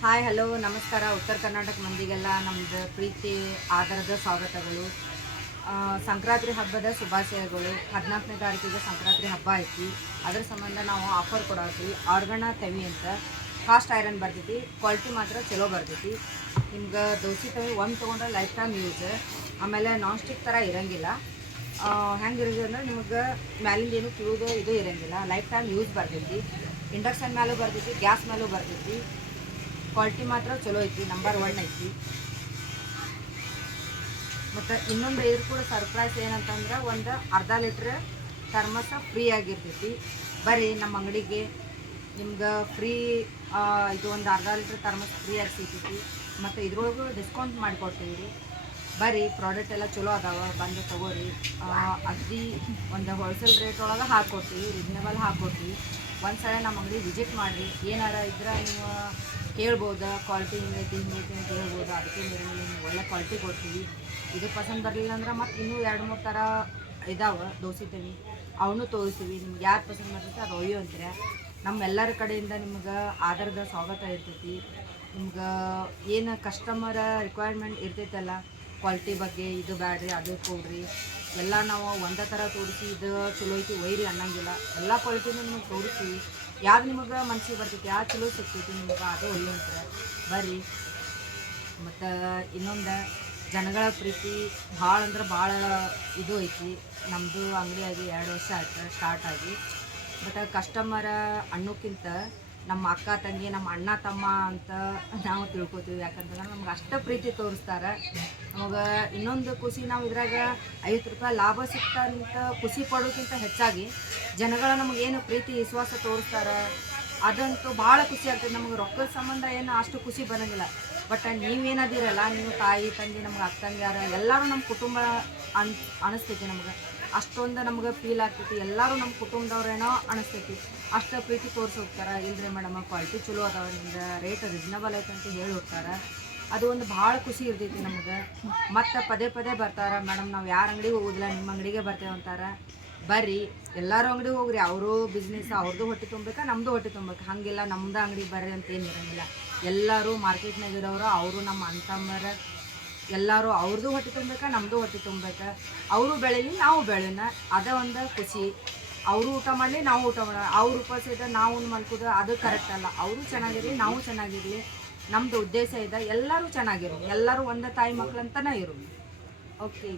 Hi hello ನಮಸ್ಕಾರ. ಉತ್ತರ ಕರ್ನಾಟಕ ಮಂದಿಗೆಲ್ಲ ನಮ್ಮದು ಪ್ರೀತಿ ಆಧಾರದ ಸ್ವಾಗತಗಳು. ಸಂಕ್ರಾಂತಿ ಹಬ್ಬದ ಶುಭಾಶಯಗಳು. 14ನೇ ತಾರೀಕಿಗೆ ಸಂಕ್ರಾಂತಿ ಹಬ್ಬ ಐತಿ. ಅದ್ರ ಸಂಬಂಧ ನಾವು ಆಫರ್ ಕೊಡತ್ತೀವಿ. ಆರ್ಗಣ ತವಿ ಅಂತ ಫಾಸ್ಟ್ ಐರನ್ ಬರ್ತೈತಿ, ಕ್ವಾಲಿಟಿ ಮಾತ್ರ ಚಲೋ ಬರ್ತೈತಿ. ನಿಮ್ಗೆ ದೋಸೆ ತವಿ ಒಂದು ತೊಗೊಂಡ್ರೆ ಲೈಫ್ ಟೈಮ್ ಯೂಸ್. ಆಮೇಲೆ ನಾನ್ ಸ್ಟಿಕ್ ಥರ ಇರೋಂಗಿಲ್ಲ. ಹೆಂಗೆ ಇರೋದು ಅಂದ್ರೆ ನಿಮ್ಗೆ ಮ್ಯಾಲಿಂದ ಏನು ಕಿವುದು ಇದು ಇರೋಂಗಿಲ್ಲ, ಲೈಫ್ ಟೈಮ್ ಯೂಸ್ ಬರ್ತೈತಿ. ಇಂಡಕ್ಷನ್ ಮೇಲೂ ಬರ್ತೈತಿ, ಗ್ಯಾಸ್ ಮೇಲೂ ಬರ್ತೈತಿ. ಕ್ವಾಲಿಟಿ ಮಾತ್ರ ಚಲೋ ಐತಿ, ನಂಬರ್ 1 ಐತಿ. ಮತ್ತು ಇನ್ನೊಂದು ಇದ್ರ ಕೂಡ ಸರ್ಪ್ರೈಸ್ ಏನಂತಂದ್ರೆ ಒಂದು ಅರ್ಧ ಲೀಟ್ರ್ ಥರ್ಮಸ ಫ್ರೀ ಆಗಿರ್ತೈತಿ. ಬರ್ರಿ ನಮ್ಮ ಅಂಗಡಿಗೆ, ನಿಮ್ಗೆ ಫ್ರೀ ಇದು ಒಂದು ಅರ್ಧ ಲೀಟ್ರ್ ಥರ್ಮಸ್ ಫ್ರೀಯಾಗಿ ಸಿಗ್ತೈತಿ. ಮತ್ತು ಇದ್ರೊಳಗೂ ಡಿಸ್ಕೌಂಟ್ ಮಾಡಿಕೊಡ್ತೀವಿ ರೀ. ಬರ್ರಿ, ಪ್ರಾಡಕ್ಟ್ ಎಲ್ಲ ಚಲೋ ಅದಾವ, ಬಂದು ತೊಗೋರಿ. ಅಗದಿ ಒಂದು ಹೋಲ್ಸೇಲ್ ರೇಟ್ ಒಳಗೆ ಹಾಕ್ಕೊಡ್ತೀವಿ, ರೀಸನೇಬಲ್ ಹಾಕ್ಕೊಡ್ತೀವಿ. ಒಂದು ಸಲ ನಮ್ಮ ಅಂಗಡಿ ವಿಸಿಟ್ ಮಾಡಿರಿ. ಏನಾರ ಇದ್ರೆ ನೀವು ಕೇಳ್ಬೋದು, ಕ್ವಾಲಿಟಿ ಹಿಂಗೈತಿ ಹಿಂಗೈತಿ ಅಂತ ಹೇಳ್ಬೋದು. ಅದಕ್ಕೆ ನಿಮ್ಗೆ ಒಳ್ಳೆ ಕ್ವಾಲಿಟಿ ಕೊಡ್ತೀವಿ. ಇದು ಪಸಂದ್ ಬರಲಿಲ್ಲ ಅಂದ್ರೆ ಮತ್ತು ಇನ್ನೂ 2-3 ಥರ ಇದಾವೆ ದೋಸೆ ತವಿ, ಅವನು ತೋರಿಸ್ತೀವಿ. ನಿಮ್ಗೆ ಯಾರು ಪಸಂದ್ ಬರ್ತೈತೆ ಅದು ಒಯ್ಯೋ ಅಂತೀರ. ನಮ್ಮೆಲ್ಲರ ಕಡೆಯಿಂದ ನಿಮ್ಗೆ ಆಧಾರದ ಸ್ವಾಗತ ಇರ್ತೈತಿ. ನಿಮ್ಗೆ ಏನು ಕಸ್ಟಮರ ರಿಕ್ವೈರ್ಮೆಂಟ್ ಇರ್ತೈತಲ್ಲ, ಕ್ವಾಲಿಟಿ ಬಗ್ಗೆ ಇದು ಬ್ಯಾಡ್ರಿ ಅದು ಕೊಡ್ರಿ, ಎಲ್ಲ ನಾವು ಒಂದೇ ಥರ ತೋರಿಸಿ ಇದು ಚಲೋ ಐತಿ ಒಯ್ರಿ ಅನ್ನಂಗಿಲ್ಲ. ಎಲ್ಲ ಕ್ವಾಲಿಟಿನೂ ನಿಮಗೆ ತೋರಿಸ್ತೀವಿ. ಯಾವ್ದು ನಿಮಗೆ ಮನ್ಸಿಗೆ ಬರ್ತೈತಿ, ಯಾವ್ದು ಚಲೋ ಸಿಗ್ತೈತಿ ನಿಮ್ಗೆ ಅದು ಒಯ್ಯೋ ಅಂತಾರೆ. ಬರ್ರಿ. ಮತ್ತು ಇನ್ನೊಂದು ಜನಗಳ ಪ್ರೀತಿ ಭಾಳ ಅಂದ್ರೆ ಭಾಳ ಇದು ಐತಿ. ನಮ್ಮದು ಅಂಗಡಿಯಾಗಿ 2 ವರ್ಷ ಆಯ್ತು ಸ್ಟಾರ್ಟ್ ಆಗಿ. ಬಟ್ ಕಸ್ಟಮರ ಅನ್ನೋಕ್ಕಿಂತ ನಮ್ಮ ಅಕ್ಕ ತಂಗಿ, ನಮ್ಮ ಅಣ್ಣ ತಮ್ಮ ಅಂತ ನಾವು ತಿಳ್ಕೊತೀವಿ. ಯಾಕಂತಂದ್ರೆ ನಮ್ಗೆ ಅಷ್ಟು ಪ್ರೀತಿ ತೋರಿಸ್ತಾರೆ. ನಮಗೆ ಇನ್ನೊಂದು ಖುಷಿ, ನಾವು ಇದ್ರಾಗ 50 ರೂಪಾಯಿ ಲಾಭ ಸಿಗ್ತಂತ ಖುಷಿ ಪಡೋಕ್ಕಿಂತ ಹೆಚ್ಚಾಗಿ ಜನಗಳ ನಮಗೇನು ಪ್ರೀತಿ ವಿಶ್ವಾಸ ತೋರಿಸ್ತಾರೆ ಅದಂತೂ ಭಾಳ ಖುಷಿ ಆಗ್ತದೆ. ನಮಗೆ ರೊಕ್ಕದ ಸಂಬಂಧ ಏನು ಅಷ್ಟು ಖುಷಿ ಬರೋಂಗಿಲ್ಲ. ಬಟ್ ನೀವೇನದಿರಲ್ಲ, ನೀವು ತಾಯಿ ತಂಗಿ, ನಮ್ಗೆ ಅಕ್ಕ ತಂಗಿಯಾರ ಎಲ್ಲರೂ ನಮ್ಮ ಕುಟುಂಬ ಅನಿಸ್ತೈತಿ. ನಮ್ಗೆ ಅಷ್ಟೊಂದು ನಮ್ಗೆ ಫೀಲ್ ಆಗ್ತೈತಿ. ಎಲ್ಲರೂ ನಮ್ಮ ಕುಟುಂಬದವ್ರೇನೋ ಅನಿಸ್ತೈತಿ. ಅಷ್ಟು ಪ್ರೀತಿ ತೋರಿಸಿ ಹೋಗ್ತಾರೆ. ಇಲ್ಲರಿ ಮೇಡಮ್, ಕ್ವಾಲಿಟಿ ಚಲೋ ಅದಾವೆ, ನಿಮ್ಗೆ ರೇಟ್ ರೀಸ್ನಬಲ್ ಐತೆ ಅಂತ ಹೇಳಿ ಹೋಗ್ತಾರೆ. ಅದು ಒಂದು ಭಾಳ ಖುಷಿ ಇರ್ತೈತಿ ನಮ್ಗೆ. ಮತ್ತು ಪದೇ ಪದೇ ಬರ್ತಾರೆ, ಮೇಡಮ್ ನಾವು ಯಾರ ಅಂಗಡಿಗೆ ಹೋಗೋದಿಲ್ಲ, ನಿಮ್ಮ ಅಂಗಡಿಗೆ ಬರ್ತೇವೆ ಅಂತಾರೆ. ಬರ್ರಿ, ಎಲ್ಲರೂ ಅಂಗಡಿಗೆ ಹೋಗ್ರಿ. ಅವರು ಬಿಸ್ನೆಸ್, ಅವ್ರದ್ದು ಹೊಟ್ಟೆ ತುಂಬಬೇಕಾ, ನಮ್ಮದು ಹೊಟ್ಟೆ ತುಂಬಬೇಕು, ಹಾಗಿಲ್ಲ ನಮ್ಮದು ಅಂಗಡಿಗೆ ಬರ್ರಿ ಅಂತ ಏನು ಇರೋಂಗಿಲ್ಲ. ಎಲ್ಲರೂ ಮಾರ್ಕೆಟ್ನಾಗ ಇರೋರು, ಅವರು ನಮ್ಮ ಅಣ್ಣ ಎಲ್ಲರೂ ಅವ್ರದ್ದು ಹೊಟ್ಟೆ ತುಂಬಬೇಕಾ, ನಮ್ಮದು ಹೊಟ್ಟೆ ತುಂಬಬೇಕಾ. ಅವರು ಬೆಳೀಲಿ, ನಾವು ಬೆಳೀನ, ಅದೇ ಒಂದು ಖುಷಿ. ಅವರು ಊಟ ಮಾಡಲಿ, ನಾವು ಊಟ ಮಾಡೋಣ. ಅವ್ರು ಉಪವಾಸ ಇದ್ದ ನಾವು ಮಲ್ಕೋದು ಅದು ಕರೆಕ್ಟ್ ಅಲ್ಲ. ಅವರು ಚೆನ್ನಾಗಿರಲಿ, ನಾವು ಚೆನ್ನಾಗಿರಲಿ, ನಮ್ಮದು ಉದ್ದೇಶ ಇದೆ ಎಲ್ಲರೂ ಚೆನ್ನಾಗಿರೋದು, ಎಲ್ಲರೂ ಒಂದೇ ತಾಯಿ ಮಕ್ಕಳಂತನೇ ಇರೋದು. ಓಕೆ.